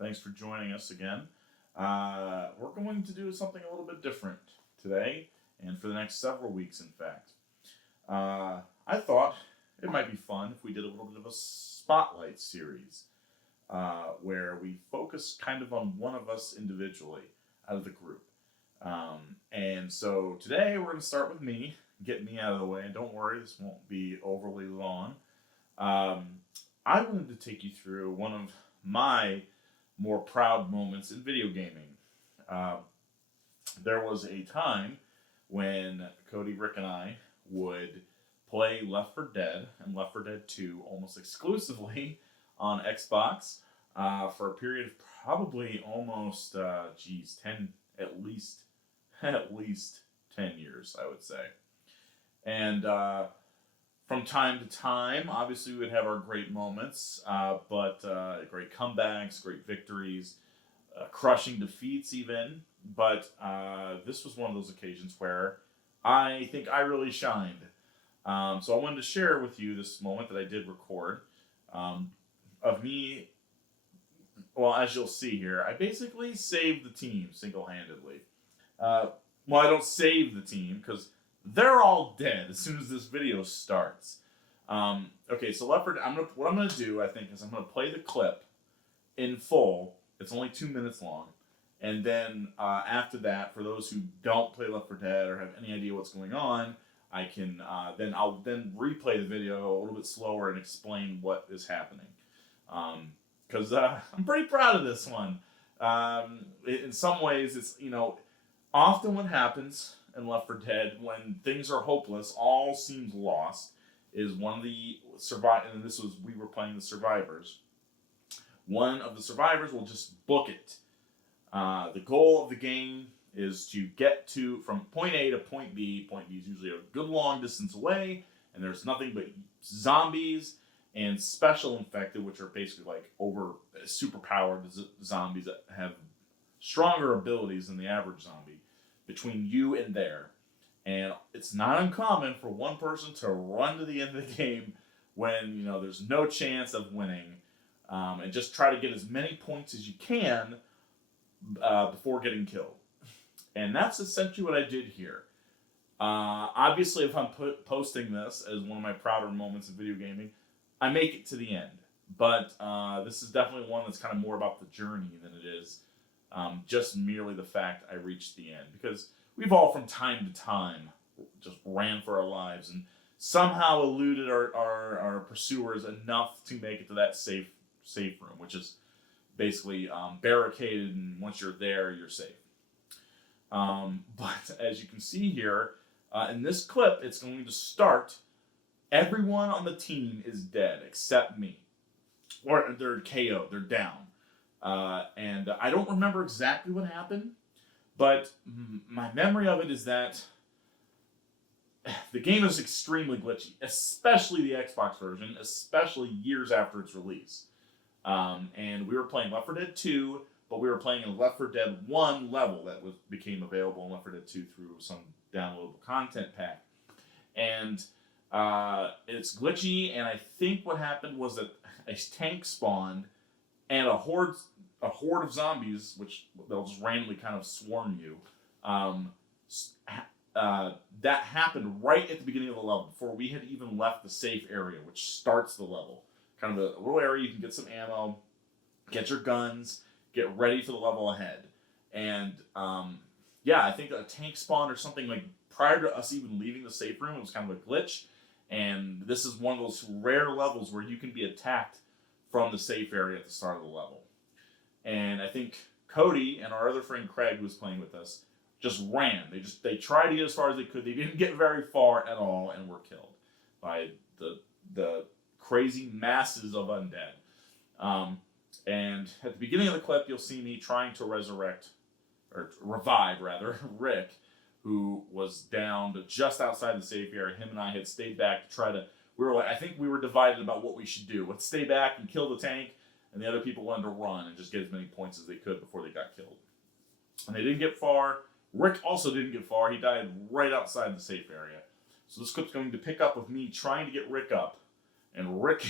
Thanks for joining us again. We're going to do something a little bit different today and for the next several weeks, in fact. I thought it might be fun if we did a little bit of a spotlight series where we focus kind of on one of us individually out of the group. And so today we're going to start with me, get me out of the way, and don't worry, this won't be overly long. I wanted to take you through one of my more proud moments in video gaming. Uh, there was a time when Cody, Rick, and I would play Left 4 Dead and Left 4 Dead 2 almost exclusively on Xbox for a period of probably almost, 10, at least, at least 10 years, I would say. And from time to time, obviously, we would have our great moments, but great comebacks, great victories, crushing defeats, even. But this was one of those occasions where I think I really shined. So I wanted to share with you this moment that I did record of me. Well, as you'll see here, I basically saved the team single-handedly. Well, I don't save the team because they're all dead as soon as this video starts. Okay, so Left 4 Dead, what I'm gonna do, I think, is I'm gonna play the clip in full. It's only 2 minutes long, and then after that, for those who don't play Left 4 Dead or have any idea what's going on, I can I'll replay the video a little bit slower and explain what is happening. Because I'm pretty proud of this one. In some ways, it's often what happens in Left 4 Dead when things are hopeless, all seems lost, is one of the and we were playing the survivors. One of the survivors will just book it. The goal of the game is to get from point A to point B. Point B is usually a good long distance away, and there's nothing but zombies and special infected, which are basically like superpowered zombies that have stronger abilities than the average zombie, between you and there. And it's not uncommon for one person to run to the end of the game when there's no chance of winning, and just try to get as many points as you can before getting killed. And that's essentially what I did here. Obviously, if I'm posting this as one of my prouder moments in video gaming, I make it to the end. But this is definitely one that's kind of more about the journey than it is just merely the fact I reached the end. Because we've all, from time to time, just ran for our lives and somehow eluded our pursuers enough to make it to that safe room, which is basically barricaded, and once you're there, you're safe. But as you can see here, in this clip, it's going to start. Everyone on the team is dead except me. Or they're KO'd, they're down. And I don't remember exactly what happened, but my memory of it is that the game is extremely glitchy, especially the Xbox version, especially years after its release. And we were playing Left 4 Dead 2, but we were playing a Left 4 Dead 1 level that became available in Left 4 Dead 2 through some downloadable content pack. And it's glitchy, and I think what happened was that a tank spawned, and a horde of zombies, which they'll just randomly kind of swarm you. That happened right at the beginning of the level, before we had even left the safe area, which starts the level. Kind of a little area you can get some ammo, get your guns, get ready for the level ahead. And I think a tank spawned or something like prior to us even leaving the safe room. It was kind of a glitch. And this is one of those rare levels where you can be attacked from the safe area at the start of the level. And I think Cody and our other friend Craig, who was playing with us, just ran. They tried to get as far as they could. They didn't get very far at all, and were killed by the crazy masses of undead. And at the beginning of the clip, you'll see me trying to revive Rick, who was down just outside the safe area. Him and I had stayed back to try to. I think we were divided about what we should do. Let's stay back and kill the tank, and the other people wanted to run and just get as many points as they could before they got killed. And they didn't get far. Rick also didn't get far. He died right outside the safe area. So this clip's going to pick up with me trying to get Rick up, and Rick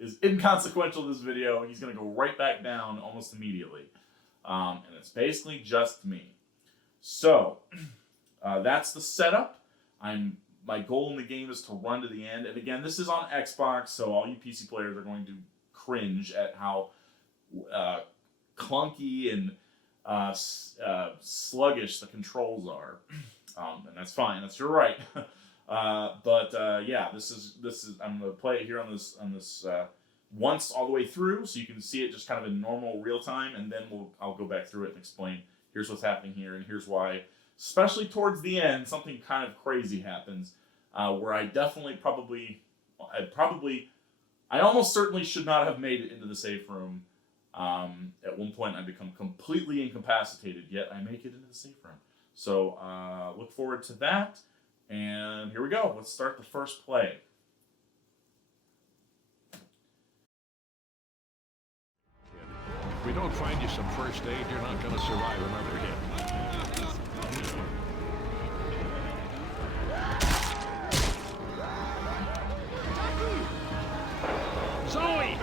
is inconsequential to this video. He's going to go right back down almost immediately. And it's basically just me. So, that's the setup. My goal in the game is to run to the end. And again, this is on Xbox, so all you PC players are going to cringe at how clunky and sluggish the controls are. And that's fine. That's your right. Yeah, this is I'm going to play it here on this once all the way through, so you can see it just kind of in normal real time, and then I'll go back through it and explain. Here's what's happening here, and here's why. Especially towards the end, something kind of crazy happens, where I almost certainly should not have made it into the safe room. At one point, I become completely incapacitated, yet I make it into the safe room. So look forward to that, and here we go. Let's start the first play. If we don't find you some first aid, you're not going to survive another hit. Zoe!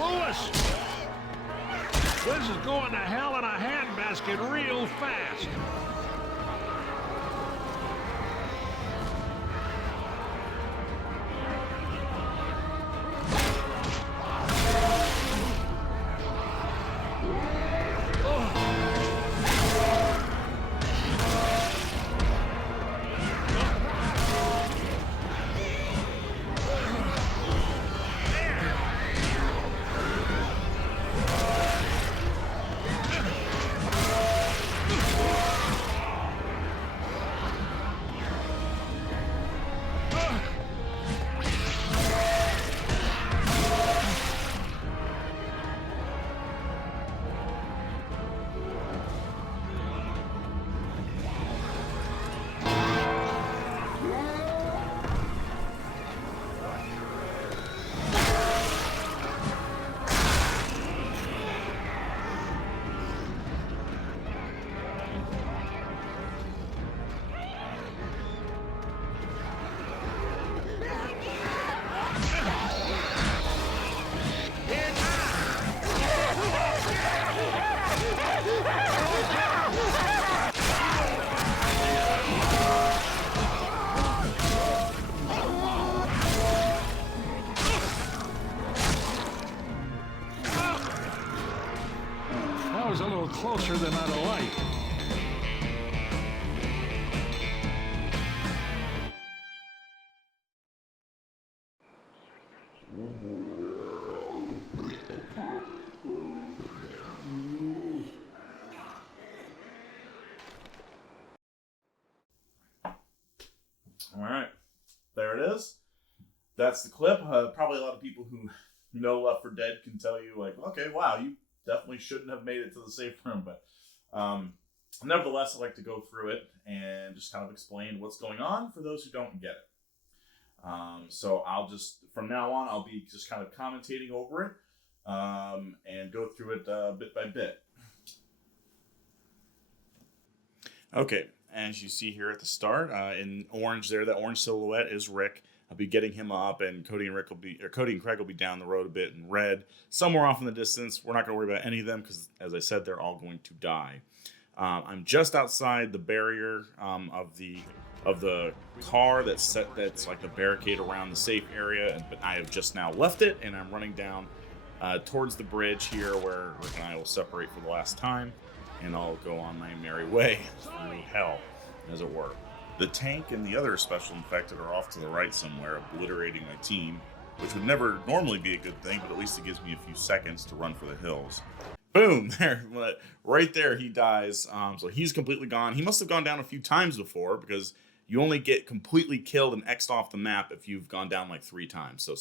Lewis! This is going to hell in a handbasket real fast. Was a little closer than I'd have liked. All right, there it is. That's the clip. Probably a lot of people who know Left 4 Dead can tell you, like, okay, wow, you definitely shouldn't have made it to the safe room, but nevertheless, I like to go through it and just kind of explain what's going on for those who don't get it. So I'll just, from now on, I'll be just kind of commentating over it and go through it bit by bit. Okay, as you see here at the start, in orange there, that orange silhouette is Rick. I'll be getting him up, and Cody and Craig will be down the road a bit in red, somewhere off in the distance. We're not going to worry about any of them because, as I said, they're all going to die. I'm just outside the barrier of the car that's like a barricade around the safe area, but I have just now left it, and I'm running down towards the bridge here, where Rick and I will separate for the last time, and I'll go on my merry way through hell, as it were. The tank and the other special infected are off to the right somewhere, obliterating my team, which would never normally be a good thing, but at least it gives me a few seconds to run for the hills. Boom! There, right there, he dies. So he's completely gone. He must have gone down a few times before, because you only get completely killed and X'd off the map if you've gone down like 3 times. So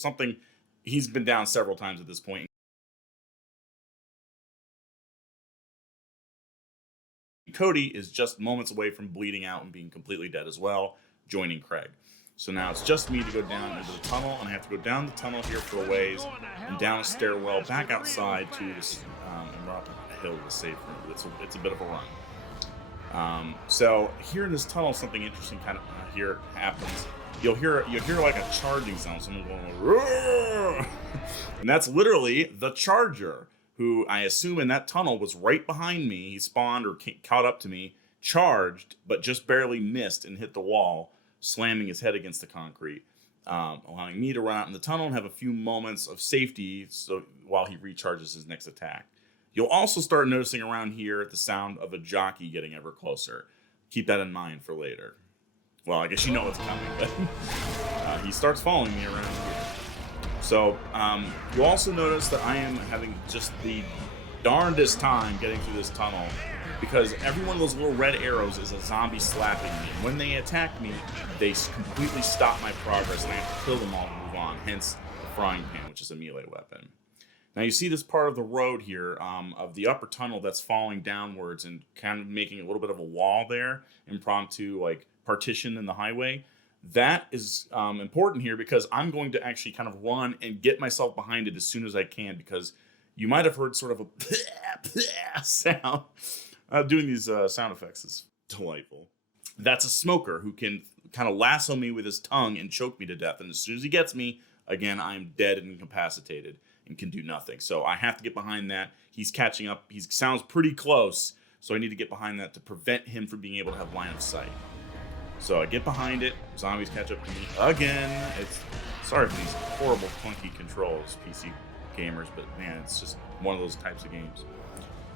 he's been down several times at this point. Cody is just moments away from bleeding out and being completely dead as well, joining Craig. So now it's just me to go down into the tunnel, and I have to go down the tunnel here for a ways, and down a stairwell back outside to this, and we're up hill to the safe room. It's a bit of a run. So here in this tunnel, something interesting kind of here happens. You'll hear like a charging sound, someone going, "Roar!" And that's literally the charger, who I assume in that tunnel was right behind me. He spawned or caught up to me, charged, but just barely missed and hit the wall, slamming his head against the concrete, allowing me to run out in the tunnel and have a few moments of safety while he recharges his next attack. You'll also start noticing around here the sound of a jockey getting ever closer. Keep that in mind for later. Well, I guess you know what's coming, but he starts following me around here. So you'll also notice that I am having just the darndest time getting through this tunnel, because every one of those little red arrows is a zombie slapping me. And when they attack me, they completely stop my progress, and I have to kill them all to move on, hence the frying pan, which is a melee weapon. Now you see this part of the road here, of the upper tunnel that's falling downwards and kind of making a little bit of a wall there, impromptu like partition in the highway. That is important here because I'm going to actually kind of run and get myself behind it as soon as I can, because you might have heard sort of a sound. Doing these sound effects is delightful. That's a smoker who can kind of lasso me with his tongue and choke me to death. And as soon as he gets me, again, I'm dead and incapacitated and can do nothing. So I have to get behind that. He's catching up. He sounds pretty close. So I need to get behind that to prevent him from being able to have line of sight. So I get behind it. Zombies catch up to me again. Sorry for these horrible, clunky controls, PC gamers, but man, it's just one of those types of games.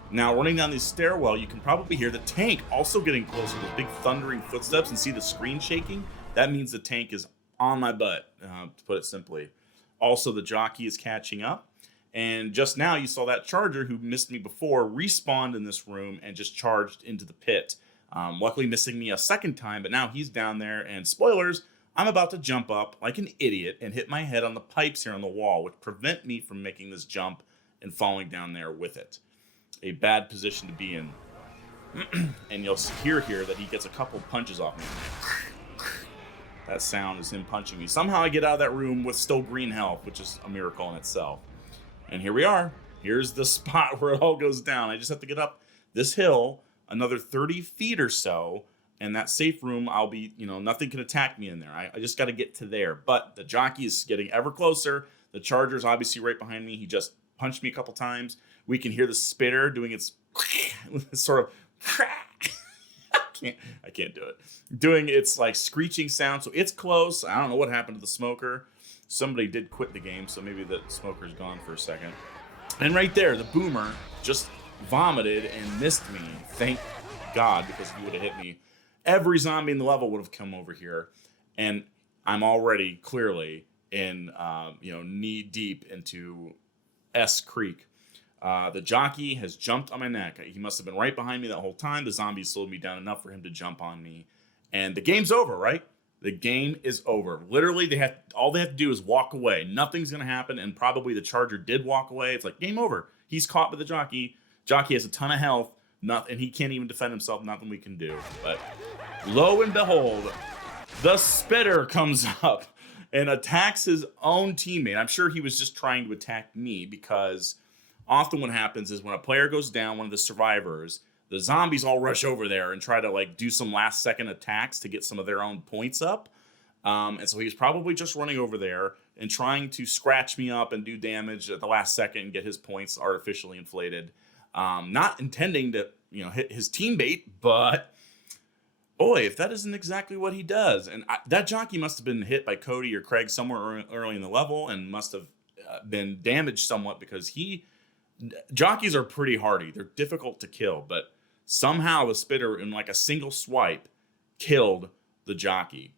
Now, running down this stairwell, you can probably hear the tank also getting closer. Those big thundering footsteps, and see the screen shaking. That means the tank is on my butt, to put it simply. Also, the jockey is catching up. And just now, you saw that charger who missed me before respawned in this room and just charged into the pit. Luckily missing me a second time, but now he's down there, and spoilers, I'm about to jump up like an idiot and hit my head on the pipes here on the wall, which prevent me from making this jump and falling down there with it. A bad position to be in. And you'll hear here that he gets a couple punches off me. That sound is him punching me. Somehow I get out of that room with still green health, which is a miracle in itself. And here we are. Here's the spot where it all goes down. I just have to get up this hill another 30 feet or so, and that safe room, I'll be, nothing can attack me in there. I just got to get to there. But the jockey is getting ever closer. The charger's obviously right behind me. He just punched me a couple times. We can hear the spitter doing its sort of I can't do it. Doing its like screeching sound. So it's close. I don't know what happened to the smoker. Somebody did quit the game, so maybe the smoker's gone for a second. And right there, the boomer just vomited and missed me. Thank God, because if he would have hit me, every zombie in the level would have come over here. And I'm already clearly in, knee deep into S Creek. The jockey has jumped on my neck. He must have been right behind me that whole time. The zombies slowed me down enough for him to jump on me. And the game's over, right? The game is over. Literally, all they have to do is walk away. Nothing's going to happen, and probably the charger did walk away. It's like, game over. He's caught by the jockey. Jockey has a ton of health, and he can't even defend himself. Nothing we can do. But lo and behold, the spitter comes up and attacks his own teammate. I'm sure he was just trying to attack me, because often what happens is when a player goes down, one of the survivors, the zombies all rush over there and try to do some last second attacks to get some of their own points up. And so he's probably just running over there and trying to scratch me up and do damage at the last second and get his points artificially inflated. Not intending to, hit his teammate, but boy, if that isn't exactly what he does. And that jockey must have been hit by Cody or Craig somewhere early in the level and must have been damaged somewhat, because jockeys are pretty hardy. They're difficult to kill, but somehow the spitter in like a single swipe killed the jockey.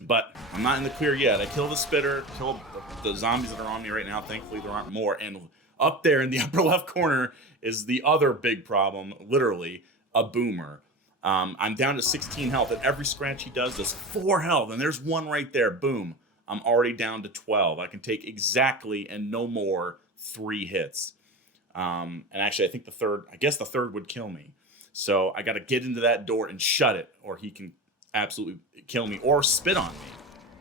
But I'm not in the clear yet. I killed the spitter, killed the zombies that are on me right now. Thankfully, there aren't more. And up there in the upper left corner is the other big problem, literally, a boomer. I'm down to 16 health, and every scratch he does 4 health, and there's one right there. Boom. I'm already down to 12. I can take exactly and no more 3 hits. And actually, I think the third would kill me. So I got to get into that door and shut it, or he can absolutely kill me, or spit on me,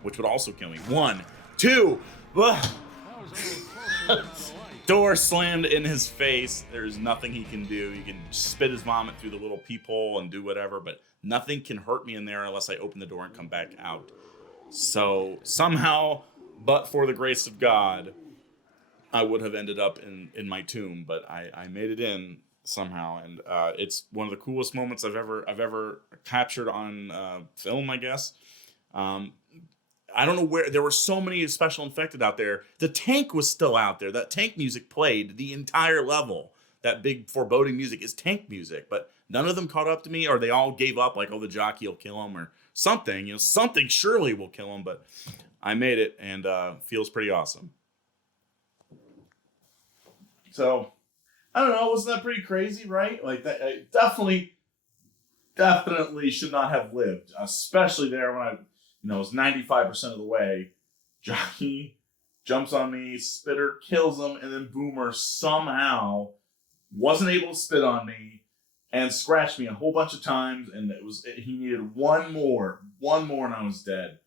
which would also kill me. 1, 2. Door slammed in his face. There's nothing he can do. He can spit his vomit through the little peephole and do whatever, but nothing can hurt me in there unless I open the door and come back out. So somehow, but for the grace of God, I would have ended up in my tomb, but I made it in somehow, and it's one of the coolest moments I've ever captured on film, I guess. Um, I don't know where there were so many special infected out there. The tank was still out there. That tank music played the entire level. That big foreboding music is tank music, but none of them caught up to me, or they all gave up. Like, oh, the jockey will kill him, or something. Something surely will kill him. But I made it, and feels pretty awesome. So I don't know. Wasn't that pretty crazy, right? Like that. I definitely should not have lived, especially there when I was 95% of the way. Jockey jumps on me, Spitter kills him, and then Boomer somehow wasn't able to spit on me and scratched me a whole bunch of times. And he needed one more, and I was dead.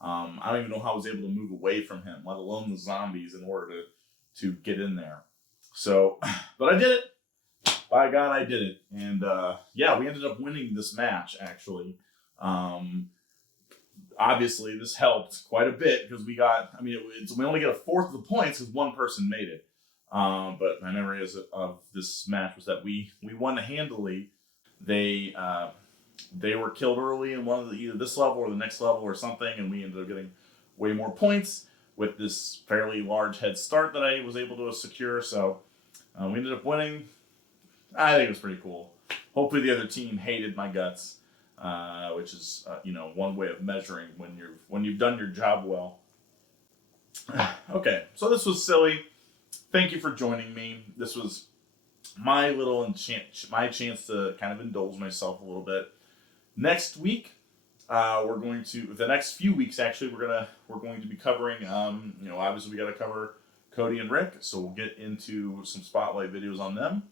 I don't even know how I was able to move away from him, let alone the zombies, in order to get in there. So, but I did it. By God, I did it. And yeah, we ended up winning this match, actually. Obviously, this helped quite a bit because we only get a fourth of the points because one person made it. But my memory of this match was that we won handily. They were killed early in one of either this level or the next level or something, and we ended up getting way more points with this fairly large head start that I was able to secure. So we ended up winning. I think it was pretty cool. Hopefully the other team hated my guts, which is one way of measuring when you've done your job well. Okay, so this was silly. Thank you for joining me. This was my little my chance to kind of indulge myself a little bit. Next week, the next few weeks actually, we're going to be covering. Obviously we got to cover Cody and Rick, so we'll get into some spotlight videos on them.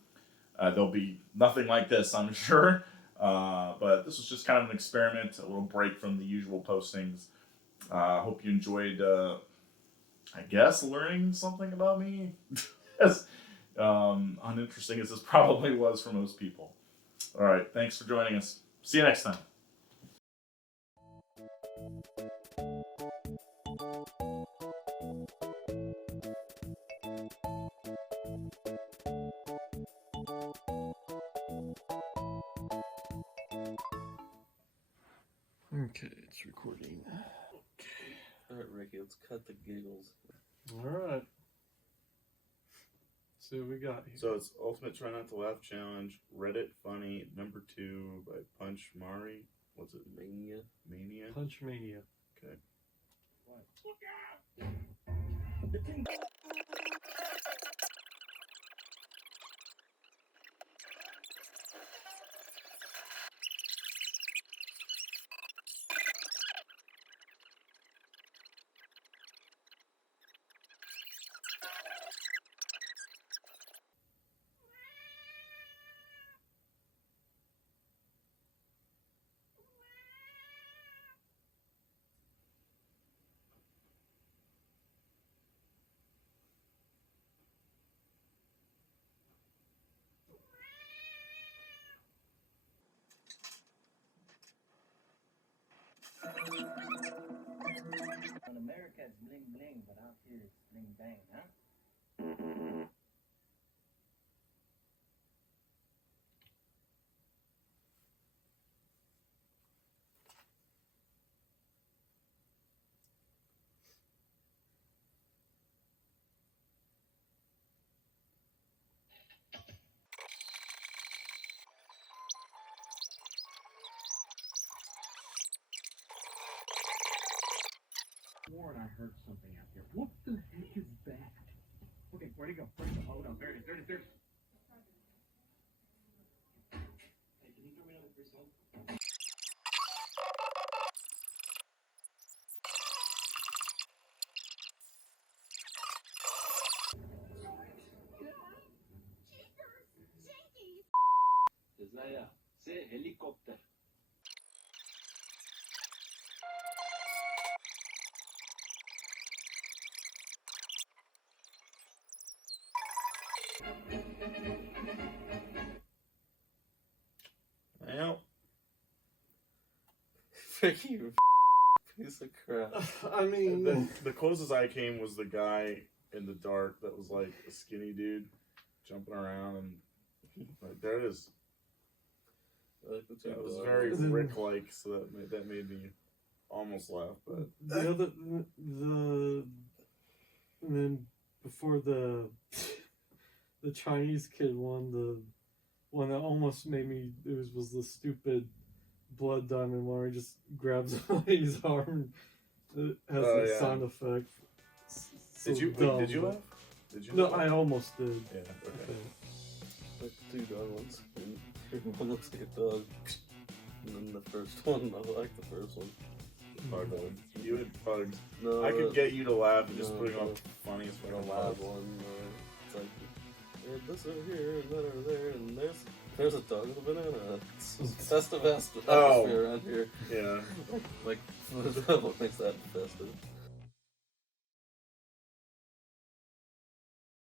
There'll be nothing like this, I'm sure, but this was just kind of an experiment, a little break from the usual postings. Hope you enjoyed. I guess learning something about me, as uninteresting as this probably was for most people. All right, thanks for joining us. See you next time. Okay, it's recording. All right, Ricky, let's cut the giggles. Alright. See what we got here. So it's Ultimate Try Not to Laugh Challenge, Reddit Funny, number 2 by Punch Mari. What's it? Mania? Punch Mania. Okay. What? Look out! In America, it's bling bling, but out here, it's bling bang, huh? Warren, I heard something out here. What the heck is that? Okay, where'd it go? Hold on, there it is, there it is, there it is. Hey, can you throw me another free smoke? Isaiah, say helicopter. Yeah. Ricky, you piece of crap. I mean, The closest I came was the guy in the dark that was like a skinny dude jumping around, and like there it is. I like the two That was dogs. very Rick-like, so that made me almost laugh. But and then before the Chinese kid one, the one that almost made me was the stupid blood diamond one where he just grabs somebody's arm. It has the sound effect. So did you laugh? Did you? No, laugh? I almost did. Yeah. Okay. Like the two dog ones. And one looks like a dog. And then the first one, I like the first one. Pug one. You and Pugs. No, I could get you to laugh and just no, putting on no. the funniest the fucking loud laughs. one. It's like, this over here, and that over there, and there's a dog with a banana. It's festive atmosphere around here. Yeah. Like, what makes that festive?